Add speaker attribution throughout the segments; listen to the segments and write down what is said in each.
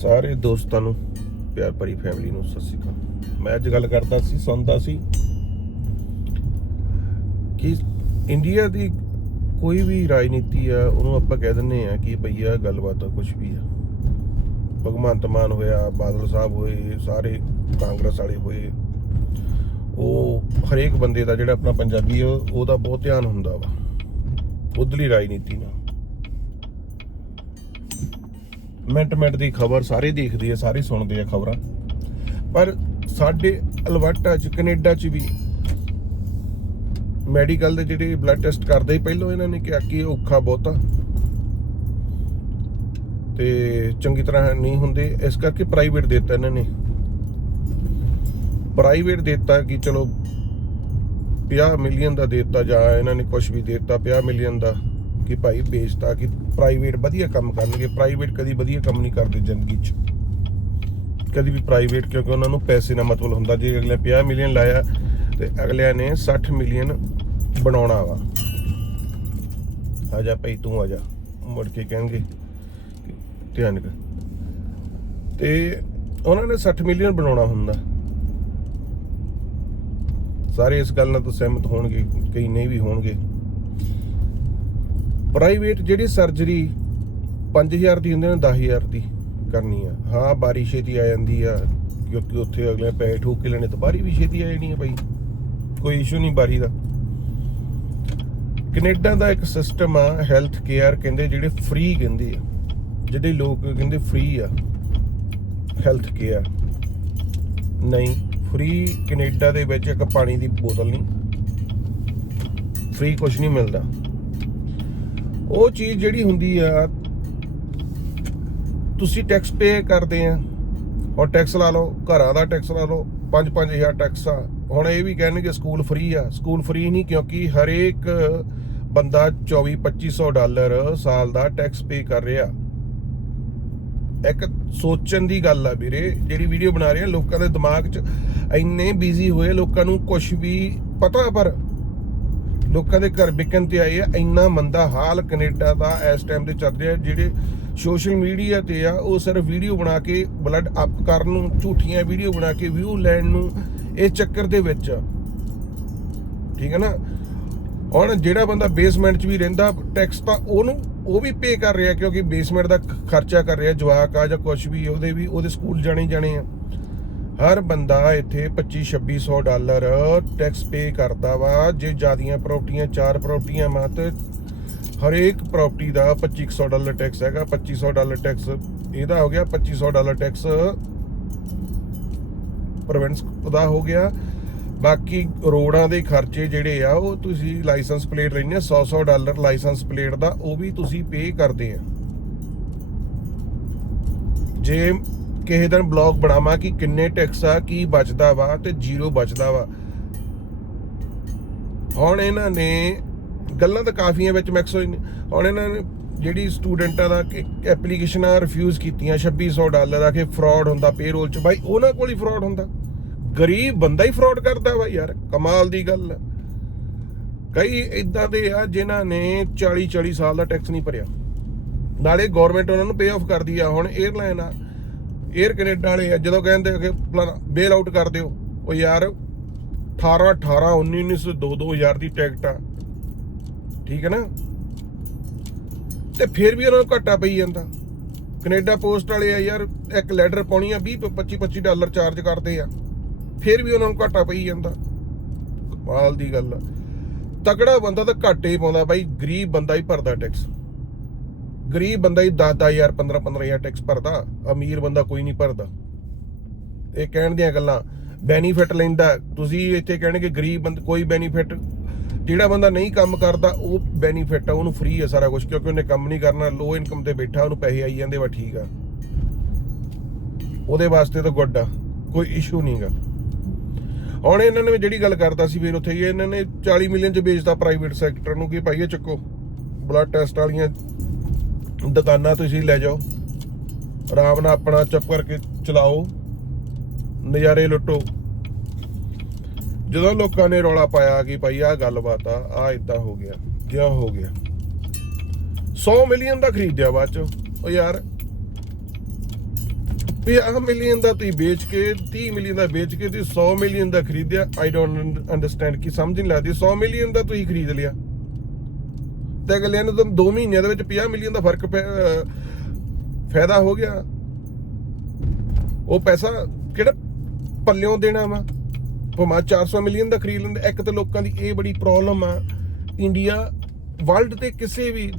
Speaker 1: ਸਾਰੇ ਦੋਸਤਾਂ ਨੂੰ, ਪਿਆਰ ਭਰੀ ਫੈਮਿਲੀ ਨੂੰ ਸਤਿ ਸ਼੍ਰੀ ਅਕਾਲ। ਮੈਂ ਅੱਜ ਗੱਲ ਕਰਦਾ ਸੀ, ਸੁਣਦਾ ਸੀ ਕਿ ਇੰਡੀਆ ਦੀ ਕੋਈ ਵੀ ਰਾਜਨੀਤੀ ਆ, ਉਹਨੂੰ ਆਪਾਂ ਕਹਿ ਦਿੰਨੇ ਆ ਕਿ ਭਈਆ ਗੱਲਬਾਤ ਆ ਕੁਝ ਵੀ ਆ। ਭਗਵੰਤ ਮਾਨ ਹੋਇਆ, ਬਾਦਲ ਸਾਹਿਬ ਹੋਏ, ਸਾਰੇ ਕਾਂਗਰਸ ਵਾਲੇ ਹੋਏ, ਉਹ ਹਰੇਕ ਬੰਦੇ ਦਾ ਜਿਹੜਾ ਆਪਣਾ ਪੰਜਾਬੀ ਉਹਦਾ ਬਹੁਤ ਧਿਆਨ ਹੁੰਦਾ ਵਾ, ਉਧਰਲੀ ਰਾਜਨੀਤੀ ਨਾਲ। ਮਿੰਟ ਮਿੰਟ ਦੀ ਖਬਰ ਸਾਰੇ ਦੇਖਦੇ ਆ ਸਾਰੇ ਸੁਣਦੇ ਆ ਖਬਰਾਂ। ਪਰ ਸਾਡੇ ਅਲਬਰਟਾ ਚ ਕੈਨੇਡਾ ਚ ਵੀ ਮੈਡੀਕਲ ਦੇ ਜਿਹੜੇ ਬਲੱਡ ਟੈਸਟ ਕਰਦੇ ਸੀ, ਪਹਿਲਾਂ ਇਹਨਾਂ ਨੇ ਕਿਹਾ ਕਿ ਔਖਾ ਬਹੁਤਾ। ਤੇ ਚੰਗੀ ਤਰ੍ਹਾਂ ਨਹੀਂ ਹੁੰਦੇ, ਇਸ ਕਰਕੇ ਪ੍ਰਾਈਵੇਟ ਦਿੱਤਾ ਇਹਨਾਂ ਨੇ। ਪ੍ਰਾਈਵੇਟ ਦਿੱਤਾ ਕਿ ਚਲੋ 50 ਮਿਲੀਅਨ ਦਾ ਦਿੱਤਾ ਜਾਂ ਇਹਨਾਂ ਨੇ ਕੁਝ ਵੀ ਦਿੱਤਾ 50 ਮਿਲੀਅਨ ਦਾ। ਕਿ ਭਾਈ ਵੇਚਤਾ ਕਿ ਪ੍ਰਾਈਵੇਟ ਵਧੀਆ ਕੰਮ ਕਰਨਗੇ ਪ੍ਰਾਈਵੇਟ ਕਦੀ ਵਧੀਆ ਕੰਮ ਨਹੀਂ ਕਰਦੇ ਜ਼ਿੰਦਗੀ 'ਚ। ਕਦੀ ਵੀ ਪ੍ਰਾਈਵੇਟ ਕਿਉਂਕਿ ਉਹਨਾਂ ਨੂੰ ਪੈਸੇ ਨਾਲ ਮਤਲਬ ਹੁੰਦਾ, ਜੇ ਅਗਲੇ 50 ਮਿਲੀਅਨ ਲਾਇਆ ਤੇ ਅਗਲਿਆਂ ਨੇ 60 ਮਿਲੀਅਨ ਬਣਾਉਣਾ ਵਾ। ਆ ਜਾ ਭਾਈ, ਤੂੰ ਆ ਜਾ। ਮੁੜ ਕੇ ਕਹਿਣਗੇ, ਧਿਆਨ ਕਰ ਤੇ ਉਹਨਾਂ ਨੇ 60 ਮਿਲੀਅਨ ਬਣਾਉਣਾ ਹੁੰਦਾ। ਸਾਰੇ ਇਸ ਗੱਲ ਨਾਲ ਤਾਂ ਸਹਿਮਤ ਹੋਣਗੇ, ਕਈ ਨਹੀਂ ਵੀ ਹੋਣਗੇ। ਪ੍ਰਾਈਵੇਟ ਜਿਹੜੀ ਸਰਜਰੀ 5000 ਦੀ ਹੁੰਦੀ ਨੇ 10000 ਦੀ ਕਰਨੀ ਆ। ਹਾਂ, ਬਾਰੀ ਛੇਤੀ ਆ ਜਾਂਦੀ ਆ, ਕਿਉਂਕਿ ਉੱਥੇ ਅਗਲੇ ਪੈਸੇ ਠੋਕ ਕੇ ਲੈਣੇ ਤਾਂ ਬਾਰੀ ਵੀ ਛੇਤੀ ਆ ਜਾਣੀ ਆ ਭਾਈ ਕੋਈ ਇਸ਼ੂ ਨਹੀਂ ਬਾਰੀ ਦਾ। ਕੈਨੇਡਾ ਦਾ ਇੱਕ ਸਿਸਟਮ ਆ ਹੈਲਥ ਕੇਅਰ ਕਹਿੰਦੇ, ਜਿਹੜੇ ਫ੍ਰੀ ਕਹਿੰਦੇ ਆ। ਜਿਹੜੇ ਲੋਕ ਕਹਿੰਦੇ ਫ੍ਰੀ ਆ ਹੈਲਥ ਕੇਅਰ ਨਹੀਂ ਫ੍ਰੀ ਕੈਨੇਡਾ ਦੇ ਵਿੱਚ ਇੱਕ ਪਾਣੀ ਦੀ ਬੋਤਲ ਨਹੀਂ। ਫ੍ਰੀ ਕੁਝ ਨਹੀਂ ਮਿਲਦਾ। ਉਹ ਚੀਜ਼ ਜਿਹੜੀ ਹੁੰਦੀ ਆ, ਤੁਸੀਂ ਟੈਕਸ ਪੇ ਕਰਦੇ ਆ, ਔਰ ਟੈਕਸ ਲਾ ਲਓ, ਘਰਾਂ ਦਾ ਟੈਕਸ ਲਾ ਲਓ 5-5000 ਟੈਕਸ ਆ। ਹੁਣ ਇਹ ਵੀ ਕਹਿਣਗੇ ਸਕੂਲ ਫ੍ਰੀ ਆ। ਸਕੂਲ ਫ੍ਰੀ ਨਹੀਂ, ਕਿਉਂਕਿ ਹਰੇਕ ਬੰਦਾ 24-2500 ਡਾਲਰ ਸਾਲ ਦਾ ਟੈਕਸ ਪੇ ਕਰ ਰਿਹਾ। ਇੱਕ ਸੋਚਣ ਦੀ ਗੱਲ ਆ ਵੀਰੇ, ਜਿਹੜੀ ਵੀਡੀਓ ਬਣਾ ਰਹੇ ਆ, ਲੋਕਾਂ ਦੇ ਦਿਮਾਗ 'ਚ ਇੰਨੇ ਬਿਜ਼ੀ ਹੋਏ, ਲੋਕਾਂ ਨੂੰ ਕੁਝ ਵੀ ਪਤਾ ਪਰ ਲੋਕਾਂ ਦੇ ਘਰ ਵਿਕਣ ਤੇ ਆਏ ਆ, ਇੰਨਾ ਮੰਦਾ ਹਾਲ ਕੈਨੇਡਾ ਦਾ ਇਸ ਟਾਈਮ ਤੇ ਚੱਲ ਰਿਹਾ, ਜਿਹੜੇ ਸੋਸ਼ਲ ਮੀਡੀਆ ਤੇ ਆ, ਉਹ ਸਿਰਫ ਵੀਡੀਓ ਬਣਾ ਕੇ ਬਲੱਡ ਅਪ ਕਰਨ ਨੂੰ, ਝੂਠੀਆਂ ਵੀਡੀਓ ਬਣਾ ਕੇ ਵਿਊ ਲੈਣ ਨੂੰ ਇਸ ਚੱਕਰ ਦੇ ਵਿੱਚ ਠੀਕ ਹੈ ਨਾ? ਹੁਣ ਜਿਹੜਾ ਬੰਦਾ ਬੇਸਮੈਂਟ 'ਚ ਵੀ ਰਹਿੰਦਾ ਟੈਕਸ ਤਾਂ ਉਹਨੂੰ, ਉਹ ਵੀ ਪੇ ਕਰ ਰਿਹਾ, ਕਿਉਂਕਿ ਬੇਸਮੈਂਟ ਦਾ ਖਰਚਾ ਕਰ ਰਿਹਾ, ਜਵਾਕ ਆ ਜਾਂ ਕੁਝ ਵੀ, ਉਹਦੇ ਵੀ, ਉਹਦੇ ਸਕੂਲ ਜਾਣੇ ਜਾਣੇ ਆ। ਹਰ ਬੰਦਾ ਇੱਥੇ 25 2600 ਡਾਲਰ ਟੈਕਸ ਪੇ ਕਰਦਾ ਵਾ। ਜੇ ਜਿਆਦੀਆਂ ਪ੍ਰਾਪਰਟੀਆਂ ਚਾਰ ਪ੍ਰਾਪਰਟੀਆਂ ਮਾ ਤੇ ਹਰੇਕ ਪ੍ਰਾਪਰਟੀ ਦਾ 2500 ਡਾਲਰ ਟੈਕਸ ਹੈਗਾ। 2500 ਡਾਲਰ ਟੈਕਸ ਇਹਦਾ ਹੋ ਗਿਆ 2500 ਡਾਲਰ ਟੈਕਸ ਪ੍ਰੋਵਿੰਸ ਦਾ ਹੋ ਗਿਆ। ਬਾਕੀ ਰੋਡਾਂ ਦੇ ਖਰਚੇ ਜਿਹੜੇ ਆ, ਉਹ ਤੁਸੀਂ ਲਾਇਸੈਂਸ ਪਲੇਟ ਲੈਣੀ ਆ 100 100 ਡਾਲਰ ਲਾਇਸੈਂਸ ਪਲੇਟ ਦਾ, ਉਹ ਵੀ ਤੁਸੀਂ ਪੇ ਕਰਦੇ ਆ। ਜੇ ਕਿਸੇ ਦਿਨ ਬਲੌਗ ਬਣਾਵਾਂ ਕਿ ਕਿੰਨੇ ਟੈਕਸ ਆ, ਕੀ ਬਚਦਾ ਵਾ ਤੇ ਜ਼ੀਰੋ ਬਚਦਾ ਵਾ। ਹੁਣ ਇਹਨਾਂ ਨੇ ਗੱਲਾਂ ਤਾਂ ਕਾਫੀਆਂ ਵਿੱਚ ਮਿਕਸ ਹੋਈ ਹੁਣ ਇਹਨਾਂ ਨੇ ਜਿਹੜੀ ਸਟੂਡੈਂਟਾਂ ਦਾ ਐਪਲੀਕੇਸ਼ਨਾਂ ਰਿਫਿਊਜ਼ ਕੀਤੀਆਂ 2600 ਡਾਲਰ ਆ ਕਿ ਫਰਾਡ ਹੁੰਦਾ ਪੇਰੋਲ ਚ। ਬਾਈ, ਉਹਨਾਂ ਕੋਲ ਹੀ ਫਰਾਡ ਹੁੰਦਾ। ਗਰੀਬ ਬੰਦਾ ਹੀ ਫਰਾਡ ਕਰਦਾ ਵਾ ਯਾਰ, ਕਮਾਲ ਦੀ ਗੱਲ ਹੈ ਕਈ ਇਦਾਂ ਦੇ ਆ ਜਿਨ੍ਹਾਂ ਨੇ 40 40 ਸਾਲ ਦਾ ਟੈਕਸ ਨਹੀਂ ਭਰਿਆ। ਨਾਲੇ ਗਵਰਨਮੈਂਟ ਉਹਨਾਂ ਨੂੰ ਪੇ ਆਫ ਕਰਦੀ ਆ। ਹੁਣ 에ਅਰਲਾਈਨ ਆ 에ਅਰ ਕੈਨੇਡਾ ਵਾਲੇ ਆ, ਜਦੋਂ ਕਹਿੰਦੇ ਕਿ ਬੇਲ ਆਊਟ ਕਰ ਦਿਓ। ਉਹ ਯਾਰ 18 18 19 19 ਦੋ 2000 ਦੀ ਟਿਕਟ ਆ। ਠੀਕ ਹੈ ਨਾ? ਤੇ ਫਿਰ ਵੀ ਉਹਨਾਂ ਨੂੰ ਘਾਟਾ ਪਈ ਜਾਂਦਾ। ਕੈਨੇਡਾ ਪੋਸਟ ਵਾਲੇ ਆ ਯਾਰ, ਇੱਕ ਲੈਟਰ ਪਾਉਣੀ ਆ 20 25 25 ਡਾਲਰ ਚਾਰਜ ਕਰਦੇ ਆ। ਫਿਰ ਵੀ ਉਹਨਾਂ ਨੂੰ ਘਾਟਾ ਪਈ ਜਾਂਦਾ। ਕਮਾਲ ਦੀ ਗੱਲ ਆ। ਤਕੜਾ ਬੰਦਾ ਤਾਂ ਘਾਟੇ ਹੀ ਪਾਉਂਦਾ, ਬਾਈ। ਗਰੀਬ ਬੰਦਾ ਹੀ ਭਰਦਾ ਟੈਕਸ ਗਰੀਬ ਬੰਦਾ ਹੀ 10-10000 15-15000 ਟੈਕਸ ਭਰਦਾ, ਅਮੀਰ ਬੰਦਾ ਕੋਈ ਨਹੀਂ ਭਰਦਾ। ਇਹ ਕਹਿਣ ਦੀਆਂ ਗੱਲਾਂ ਬੈਨੀਫਿਟ ਲੈਂਦਾ, ਤੁਸੀਂ ਇੱਥੇ ਕਹਿਣਗੇ ਗਰੀਬ ਬੰਦ, ਕੋਈ ਬੈਨੀਫਿਟ ਜਿਹੜਾ ਬੰਦਾ ਨਹੀਂ ਕੰਮ ਕਰਦਾ, ਉਹ ਬੈਨੀਫਿਟ ਆ, ਉਹਨੂੰ ਫ੍ਰੀ ਆ ਸਾਰਾ ਕੁਝ ਕਿਉਂਕਿ ਉਹਨੇ ਕੰਮ ਨਹੀਂ ਕਰਨਾ ਲੋ ਇਨਕਮ ਤੇ ਬੈਠਾ, ਉਹਨੂੰ ਪੈਸੇ ਆਈ ਜਾਂਦੇ ਵਾ ਠੀਕ ਆ। ਉਹਦੇ ਵਾਸਤੇ ਤਾਂ ਗੁੱਡ ਆ, ਕੋਈ ਇਸ਼ੂ ਨਹੀਂਗਾ ਹੁਣ ਇਹਨਾਂ ਨੇ ਜਿਹੜੀ ਗੱਲ ਕਰਦਾ ਸੀ ਫਿਰ ਉੱਥੇ, ਇਹਨਾਂ ਨੇ 40 ਮਿਲੀਅਨ ਚ ਵੇਚਦਾ ਪ੍ਰਾਈਵੇਟ ਸੈਕਟਰ ਨੂੰ, ਕਿ ਭਾਈ ਇਹ ਚੱਕੋ ਬਲੱਡ ਟੈਸਟ ਵਾਲੀਆਂ ਦੁਕਾਨਾਂ ਤੁਸੀਂ ਲੈ ਜਾਓ। ਆਰਾਮ ਨਾਲ ਆਪਣਾ ਚੁੱਪ ਕਰਕੇ ਚਲਾਓ। ਨਜ਼ਾਰੇ ਲੁੱਟੋ। ਜਦੋਂ ਲੋਕਾਂ ਨੇ ਰੌਲਾ ਪਾਇਆ ਕਿ ਭਾਈ ਆਹ ਗੱਲਬਾਤ ਆ ਆ ਇਦਾਂ ਹੋ ਗਿਆ ਜਿਆ ਹੋ ਗਿਆ। 100 ਮਿਲੀਅਨ ਦਾ ਖਰੀਦਿਆ ਬਾਅਦ ਚ। ਉਹ ਯਾਰ 50 ਮਿਲੀਅਨ ਦਾ ਤੁਸੀਂ ਵੇਚ ਕੇ 30 ਮਿਲੀਅਨ ਦਾ ਵੇਚ ਕੇ ਤੁਸੀਂ 100 ਮਿਲੀਅਨ ਦਾ ਖਰੀਦਿਆ। ਆਈ ਡੋਨਟ ਅੰਡਰਸਟੈਂਡ ਕੀ ਸਮਝ ਨਹੀਂ ਲੱਗਦੀ। 100 ਮਿਲੀਅਨ ਦਾ ਤੁਸੀਂ ਖਰੀਦ ਲਿਆ। ਤੇ ਅਗਲਿਆਂ ਨੂੰ ਤਾਂ 2 ਮਹੀਨਿਆਂ ਦੇ ਵਿੱਚ 50 ਮਿਲੀਅਨ ਦਾ ਫ਼ਰਕ ਪੈ- ਫਾਇਦਾ ਹੋ ਗਿਆ। ਉਹ ਪੈਸਾ ਕਿਹੜਾ ਪੱਲਿਓਂ ਦੇਣਾ ਵਾ? ਭਾਵੇਂ 400 ਮਿਲੀਅਨ ਦਾ ਖਰੀਦ ਲੈਂਦੇ, ਇੱਕ ਤਾਂ ਲੋਕਾਂ ਦੀ ਇਹ ਬੜੀ ਪ੍ਰੋਬਲਮ ਆ ਇੰਡੀਆ ਵਰਲਡ ਦੇ ਕਿਸੇ ਵੀ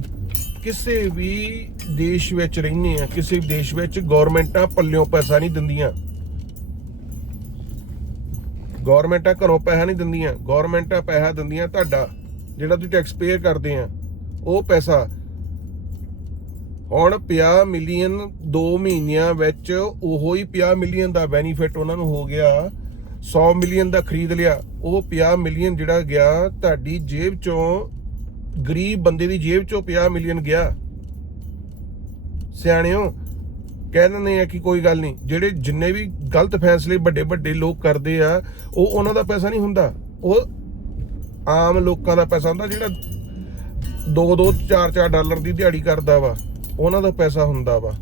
Speaker 1: ਕਿਸੇ ਵੀ ਦੇਸ਼ ਵਿੱਚ ਰਹਿੰਦੇ ਆ, ਕਿਸੇ ਵੀ ਦੇਸ਼ ਵਿੱਚ ਗਵਰਨਮੈਂਟਾਂ ਪੱਲਿਓਂ ਪੈਸਾ ਨਹੀਂ ਦਿੰਦੀਆਂ। ਗਵਰਨਮੈਂਟਾਂ ਘਰੋਂ ਪੈਸਾ ਨਹੀਂ ਦਿੰਦੀਆਂ ਗਵਰਨਮੈਂਟਾਂ ਪੈਸਾ ਦਿੰਦੀਆਂ ਤੁਹਾਡਾ, ਜਿਹੜਾ ਤੁਸੀਂ ਟੈਕਸ ਪੇਅਰ ਕਰਦੇ ਆ। ਉਹ ਪੈਸਾ। ਹੁਣ 50 ਮਿਲੀਅਨ 2 ਮਹੀਨਿਆਂ ਵਿੱਚ ਉਹੋ ਹੀ 50 ਮਿਲੀਅਨ ਦਾ ਬੈਨੀਫਿਟ ਉਹਨਾਂ ਨੂੰ ਹੋ ਗਿਆ। 100 ਮਿਲੀਅਨ ਦਾ ਖਰੀਦ ਲਿਆ। ਉਹ 50 ਮਿਲੀਅਨ ਜਿਹੜਾ ਗਿਆ, ਤੁਹਾਡੀ ਜੇਬ ਚੋਂ ਗਰੀਬ ਬੰਦੇ ਦੀ ਜੇਬ ਚੋਂ 50 ਮਿਲੀਅਨ ਗਿਆ। ਸਿਆਣਿਓ, ਕਹਿ ਦਿੰਦੇ ਆ ਕਿ ਕੋਈ ਗੱਲ ਨਹੀਂ। ਜਿਹੜੇ ਜਿੰਨੇ ਵੀ ਗਲਤ ਫੈਸਲੇ ਵੱਡੇ ਵੱਡੇ ਲੋਕ ਕਰਦੇ ਆ, ਉਹ ਉਹਨਾਂ ਦਾ ਪੈਸਾ ਨਹੀਂ ਹੁੰਦਾ। ਉਹ ਆਮ ਲੋਕਾਂ ਦਾ ਪੈਸਾ ਹੁੰਦਾ ਜਿਹੜਾ 2 2 4 4 ਡਾਲਰ ਦੀ ਦਿਹਾੜੀ ਕਰਦਾ ਵਾ। ਉਹਨਾਂ ਦਾ ਪੈਸਾ ਹੁੰਦਾ ਵਾ।